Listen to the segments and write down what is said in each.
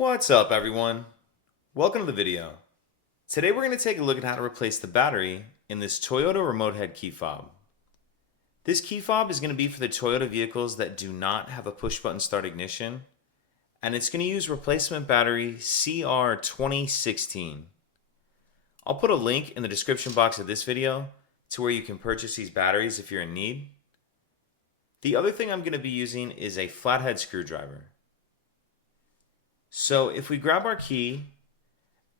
What's up, everyone? Welcome to the video. Today we're going to take a look at how to replace the battery in this Toyota remote head key fob. This key fob is going to be for the Toyota vehicles that do not have a push button start ignition, and it's going to use replacement battery CR2016. I'll put a link in the description box of this video to where you can purchase these batteries if you're in need. The other thing I'm going to be using is a flathead screwdriver. So if we grab our key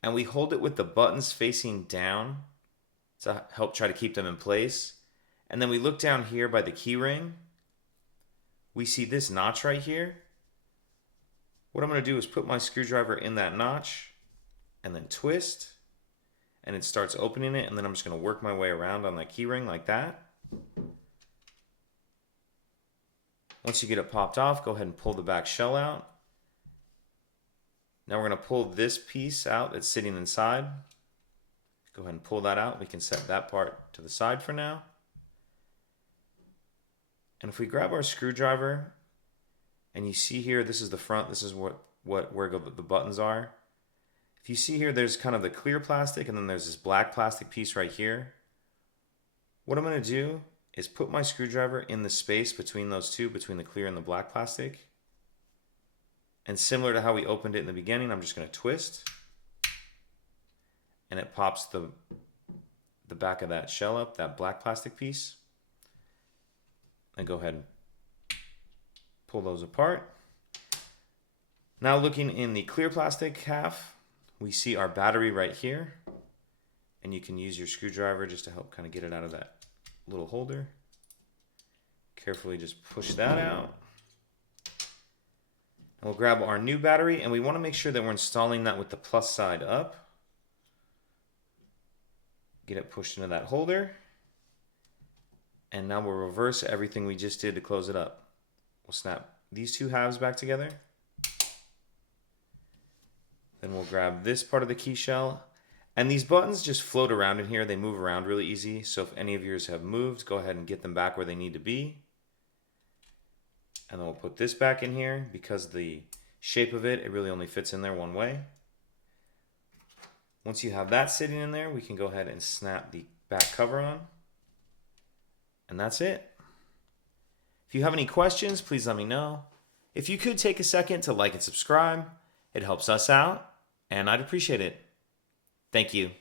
and we hold it with the buttons facing down to help try to keep them in place, and then we look down here by the key ring, we see this notch right here. What I'm going to do is put my screwdriver in that notch and then twist, and it starts opening it, and then I'm just going to work my way around on that key ring like that. Once you get it popped off, go ahead and pull the back shell out. Now we're going to pull this piece out that's sitting inside. Go ahead and pull that out. We can set that part to the side for now. And if we grab our screwdriver, and you see here, this is the front, this is where the buttons are. If you see here, there's kind of the clear plastic, and then there's this black plastic piece right here. What I'm going to do is put my screwdriver in the space between those two, between the clear and the black plastic. And similar to how we opened it in the beginning, I'm just going to twist, and it pops the back of that shell up, that black plastic piece. And go ahead and pull those apart. Now looking in the clear plastic half, we see our battery right here. And you can use your screwdriver just to help kind of get it out of that little holder. Carefully just push that out. And we'll grab our new battery, and we want to make sure that we're installing that with the plus side up. Get it pushed into that holder. And now we'll reverse everything we just did to close it up. We'll snap these two halves back together. Then we'll grab this part of the key shell. And these buttons just float around in here. They move around really easy. So if any of yours have moved, go ahead and get them back where they need to be. And then we'll put this back in here. Because the shape of it really only fits in there one way. Once you have that sitting in there, we can go ahead and snap the back cover on. And that's it. If you have any questions, please let me know. If you could take a second to like and subscribe, it helps us out, and I'd appreciate it. Thank you.